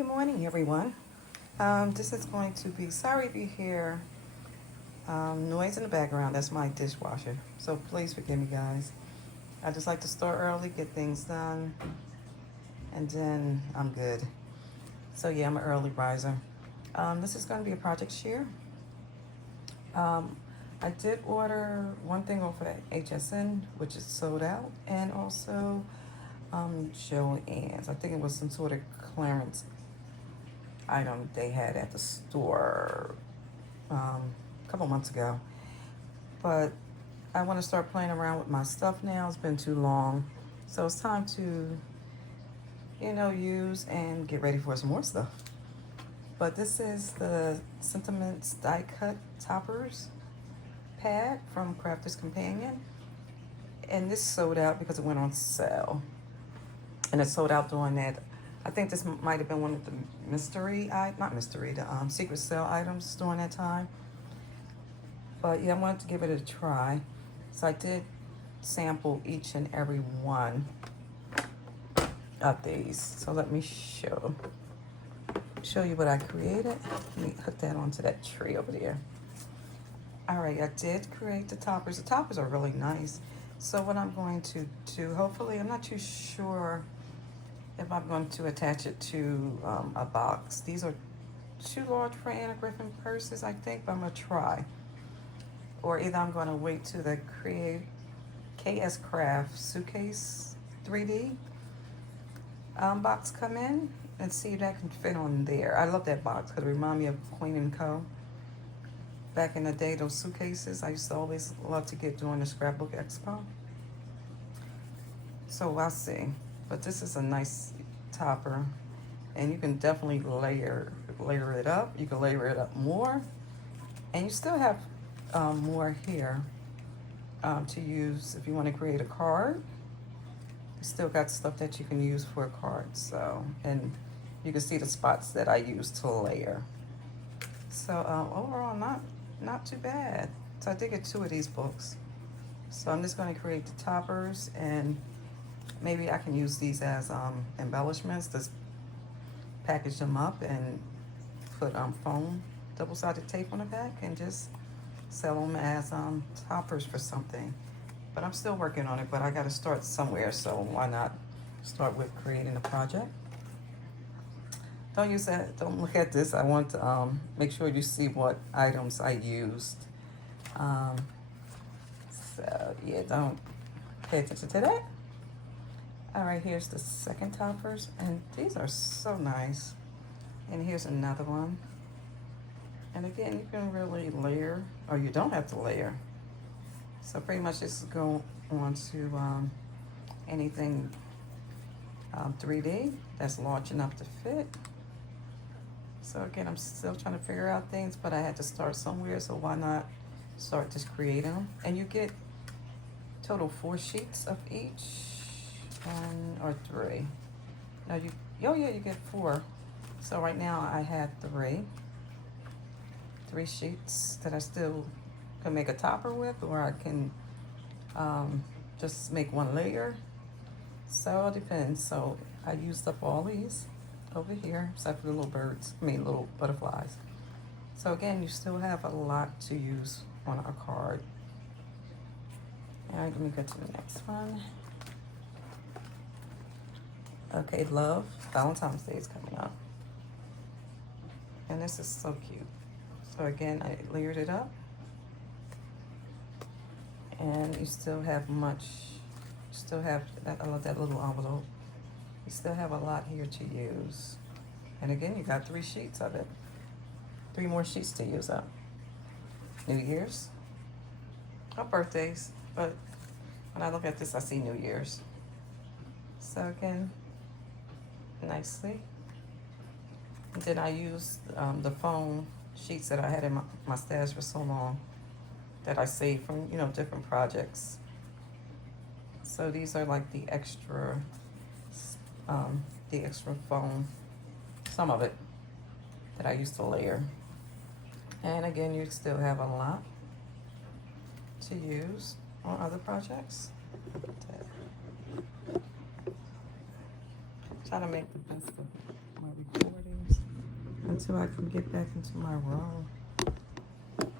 Good morning, everyone. This is going to be, sorry if you hear noise in the background. That's my dishwasher. So please forgive me, guys. I just like to start early, get things done, and then I'm good. So, yeah, I'm an early riser. This is going to be a project share. Um, I did order one thing off of the HSN, which is sold out, and also Joann's. I think it was some sort of clearance item they had at the store a couple months ago. But I want to start playing around with my stuff now. It's been too long. So it's time to, use and get ready for some more stuff. But this is the Sentiments Die Cut Toppers pad from Crafter's Companion. And this sold out because it went on sale. And it sold out during that. I think this might have been one of the the secret sale items during that time. But yeah, I wanted to give it a try. So I did sample each and every one of these. So let me show you what I created. Let me hook that onto that tree over there. All right, I did create the toppers. The toppers are really nice. So what I'm going to do, hopefully, I'm not too sure if I'm going to attach it to a box. These are too large for Anna Griffin purses, I think, but I'm gonna try. Or either I'm gonna wait to the Create KS Craft Suitcase 3D box come in and see if that can fit on there. I love that box because it reminds me of Queen and Co. Back in the day, those suitcases I used to always love to get during the Scrapbook Expo. So I'll see. But this is a nice topper, and you can definitely layer it up. You can layer it up more, and you still have more here to use if you want to create a card. You still got stuff that you can use for a card. So, and you can see the spots that I use to layer. So overall, not too bad. So I did get 2 of these books. So I'm just going to create the toppers, and maybe I can use these as embellishments. Just package them up and put foam double-sided tape on the back and just sell them as toppers for something. But I'm still working on it, but I got to start somewhere, so why not start with creating a project? Don't use that. Don't look at this. I want to make sure you see what items I used. So yeah, don't pay attention to that. All right, here's the second toppers, and these are so nice. And here's another one. And again, you can really layer, or you don't have to layer. So pretty much just go on to anything 3D that's large enough to fit. So again, I'm still trying to figure out things, but I had to start somewhere, so why not start just creating them? And you get total 4 sheets of each. 1 or 3. No, you get 4. So right now I have 3 sheets that I still can make a topper with, or I can just make 1 layer. So it depends. So I used up all these over here, except for the little little butterflies. So again, you still have a lot to use on our card. All right, let me go to the next one. Okay, love. Valentine's Day is coming up. And this is so cute. So again, I layered it up. And you still have that, I love that little envelope. You still have a lot here to use. And again, you got 3 sheets of it. 3 more sheets to use up. New Year's. Or birthdays. But when I look at this, I see New Year's. So again, nicely. And then I used the foam sheets that I had in my stash for so long that I saved from different projects. So these are like the extra foam, some of it that I used to layer. And again, you still have a lot to use on other projects. Try to make the best of my recordings until I can get back into my row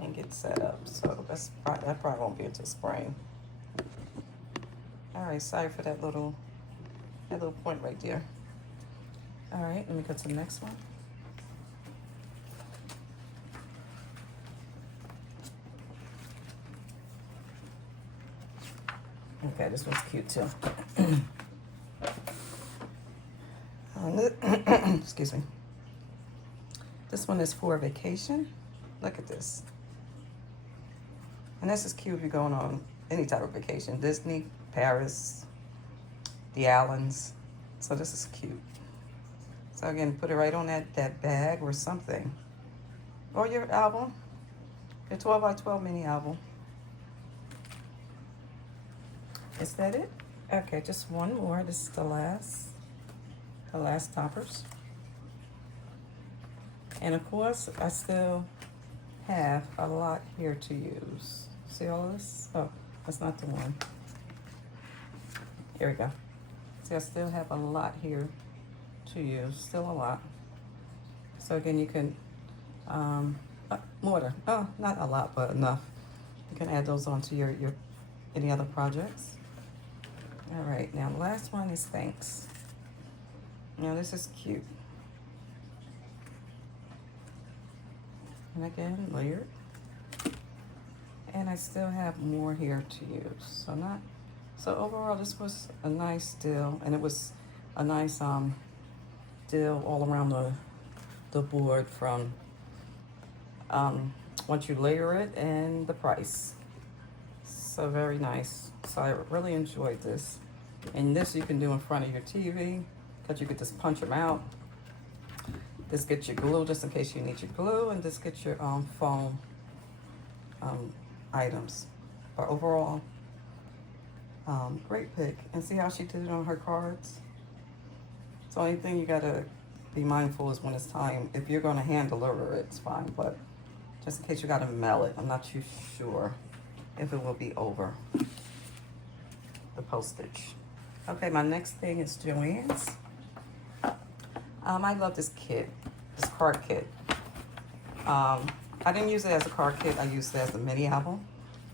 and get set up. So that probably won't be until spring. All right, sorry for that little point right there. All right, let me go to the next one. Okay, this one's cute too. Excuse me. This one is for a vacation. Look at this. And this is cute if you're going on any type of vacation. Disney, Paris, the islands. So this is cute. So again, put it right on that bag or something. Or your album. Your 12 by 12 mini album. Is that it? Okay, just one more. This is the last toppers. And of course, I still have a lot here to use. See all of this? Oh, that's not the one. Here we go. See, I still have a lot here to use. Still a lot. So again, you can, mortar. Oh, not a lot, but enough. You can add those onto your any other projects. All right, now the last one is thanks. Now this is cute. And again, layered. And I still have more here to use. So overall, this was a nice deal, and it was a nice deal all around the board from once you layer it and the price. So very nice. So I really enjoyed this. And this you can do in front of your TV, because you could just punch them out. This gets your glue just in case you need your glue, and this gets your foam items. But overall, great pick. And see how she did it on her cards? So only thing you gotta be mindful is when it's time. If you're gonna hand deliver it, it's fine. But just in case you gotta mail it, I'm not too sure if it will be over the postage. Okay, my next thing is Joann's. I love this kit, this card kit. I didn't use it as a card kit. I used it as a mini album.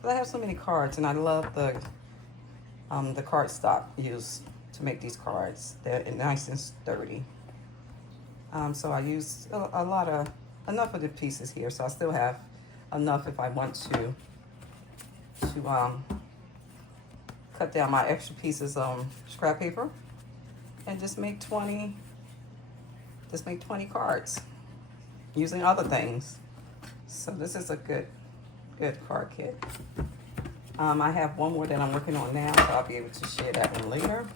But I have so many cards, and I love the cardstock used to make these cards. They're nice and sturdy. So I used enough of the pieces here. So I still have enough if I want to cut down my extra pieces of scrap paper and just make 20 cards using other things. So this is a good card kit. I have one more that I'm working on now, so I'll be able to share that one later.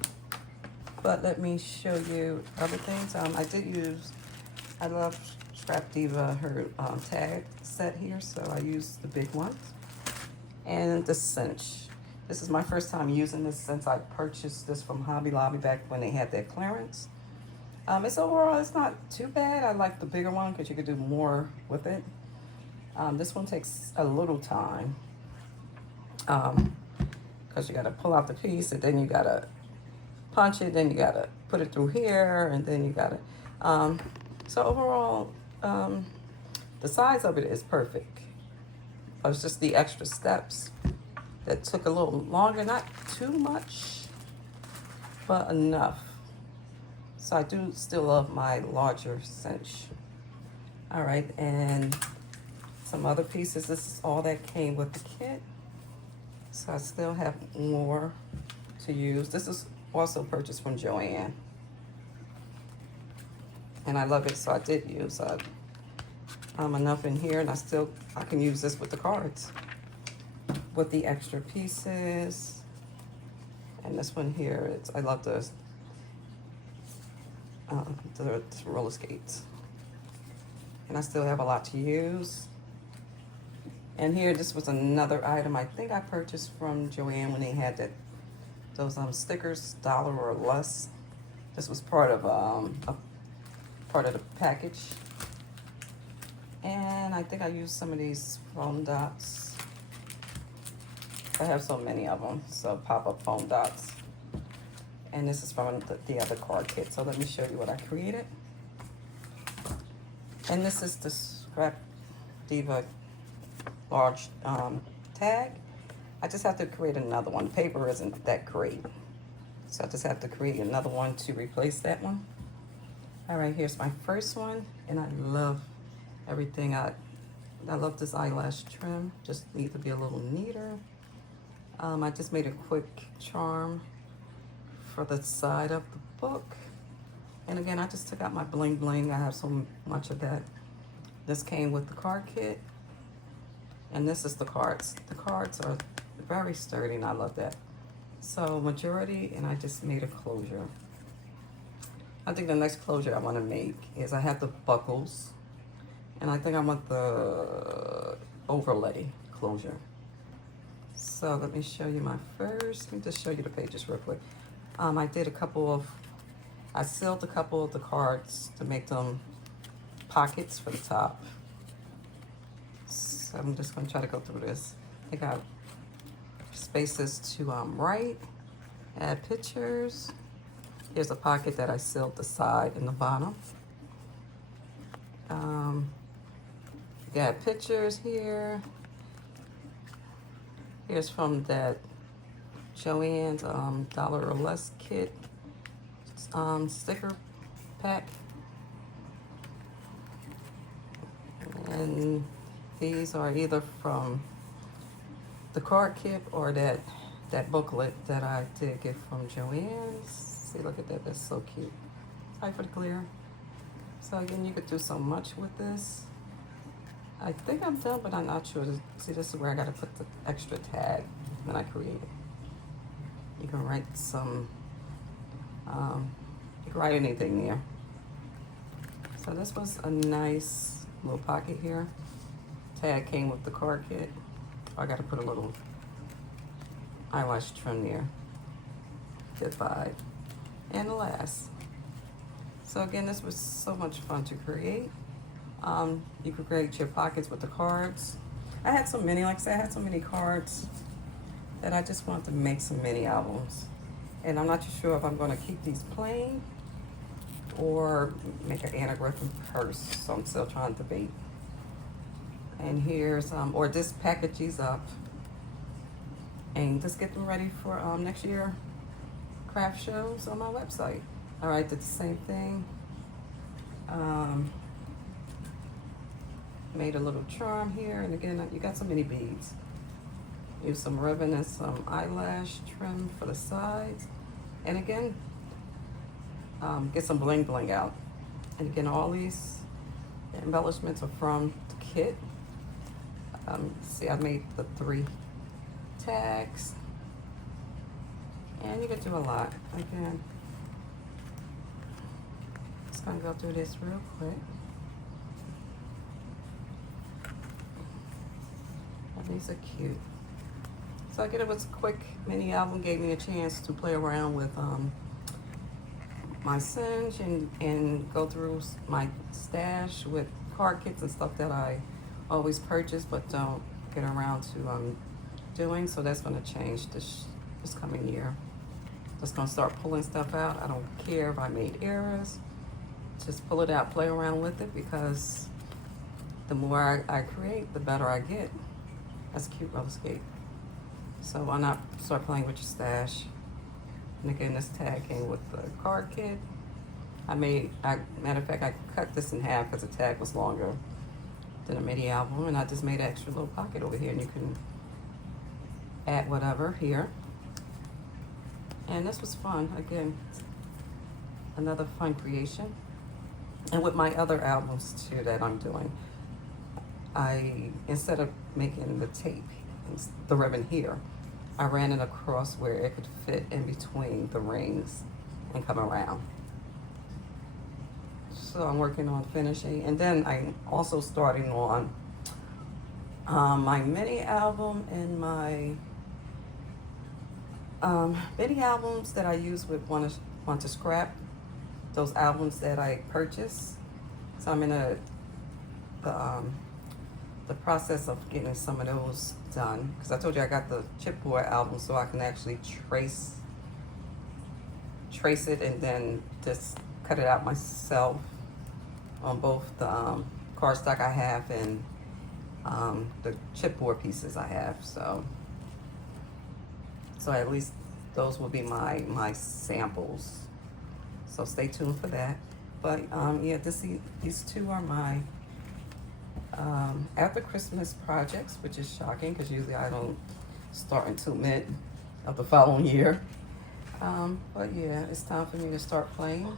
But let me show you other things. I love Scrap Diva, her tag set here, so I used the big ones. And the cinch. This is my first time using this since I purchased this from Hobby Lobby back when they had their clearance. It's not too bad. I like the bigger one because you could do more with it. This one takes a little time because you got to pull out the piece, and then you got to punch it, then you got to put it through here, and then you got to... so overall, the size of it is perfect. But it's just the extra steps that took a little longer, not too much, but enough. So I do still love my larger cinch. All right, and some other pieces. This is all that came with the kit. So I still have more to use. This is also purchased from Joann. And I love it, so I did use enough in here, and I can use this with the cards. With the extra pieces. And this one here, I love the roller skates. And I still have a lot to use. And here, this was another item I think I purchased from Joann when they had those stickers, $1 or less. This was part of the package. And I think I used some of these foam dots. I have so many of them, so pop-up foam dots. And this is from the other card kit. So let me show you what I created. And this is the Scrap Diva large tag. I just have to create another one. Paper isn't that great. So I just have to create another one to replace that one. All right, here's my first one. And I love everything. I love this eyelash trim. Just need to be a little neater. I just made a quick charm for the side of the book. And again, I just took out my bling bling. I have so much of that. This came with the card kit. And this is the cards. The cards are very sturdy and I love that. So majority, and I just made a closure. I think the next closure I want to make is I have the buckles. And I think I want the overlay closure. So let me show you my first. Let me just show you the pages real quick. I sealed a couple of the cards to make them pockets for the top. So I'm just gonna try to go through this. I got spaces to write, add pictures. Here's a pocket that I sealed the side and the bottom. Got pictures here. Here's from that Joann's $1 or Less kit sticker pack. And these are either from the card kit or that booklet that I did get from Joann's. See, look at that, that's so cute. Sorry for the glare. So again, you could do so much with this. I think I'm done, but I'm not sure. See, this is where I gotta put the extra tag that I created. You can write some, you can write anything there. So this was a nice little pocket here. Tag came with the card kit. I gotta put a little eyelash trim there. Goodbye. And the last. So again, this was so much fun to create. You could create your pockets with the cards. I had so many, like I said, I had so many cards that I just wanted to make some mini albums. And I'm not too sure if I'm gonna keep these plain or make an anagrammed purse. So I'm still trying to debate. And here's, or just package these up and just get them ready for next year craft shows on my website. All right, did the same thing. Made a little charm here, and again, you got so many beads. Use some ribbon and some eyelash trim for the sides. And again, get some bling bling out. And again, all these embellishments are from the kit. See, I made the 3 tags. And you can do a lot. Again, just gonna go through this real quick. And these are cute. So again, it was a quick mini album, gave me a chance to play around with my cinch and go through my stash with card kits and stuff that I always purchase but don't get around to doing. So that's gonna change this coming year. Just gonna start pulling stuff out. I don't care if I made errors. Just pull it out, play around with it, because the more I create, the better I get. That's a cute roller skate. So why not start playing with your stash? And again, this tag came with the card kit. Matter of fact, I cut this in half because the tag was longer than a mini album, and I just made an extra little pocket over here, and you can add whatever here. And this was fun. Again, another fun creation. And with my other albums too that I'm doing, instead of making the tape, the ribbon here, I ran it across where it could fit in between the rings and come around. So I'm working on finishing, and then I'm also starting on my mini album and my mini albums that I use with Want to Scrap, those albums that I purchased. So I'm in the process of getting some of those done, because I told you I got the chipboard album, so I can actually trace trace it and then just cut it out myself on both the cardstock I have and the chipboard pieces I have. So at least those will be my samples. So stay tuned for that. But yeah, these two are my after Christmas projects, which is shocking because usually I don't start until mid of the following year. But yeah, it's time for me to start playing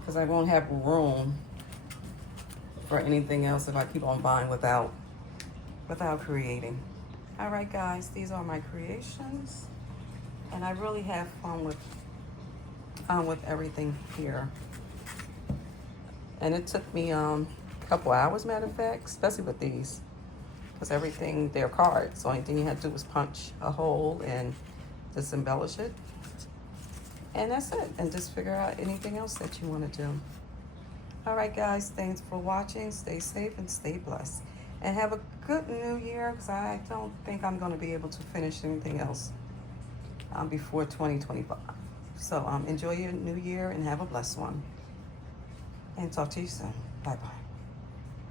because I won't have room for anything else if I keep on buying without creating. All right, guys, these are my creations, and I really have fun with everything here. And it took me a couple hours, matter of fact, especially with these, because everything, they're cards. So only thing you had to do was punch a hole and just embellish it. And that's it. And just figure out anything else that you want to do. All right, guys, thanks for watching. Stay safe and stay blessed. And have a good new year, because I don't think I'm going to be able to finish anything else before 2025. So enjoy your new year and have a blessed one. And talk to you soon. Bye-bye.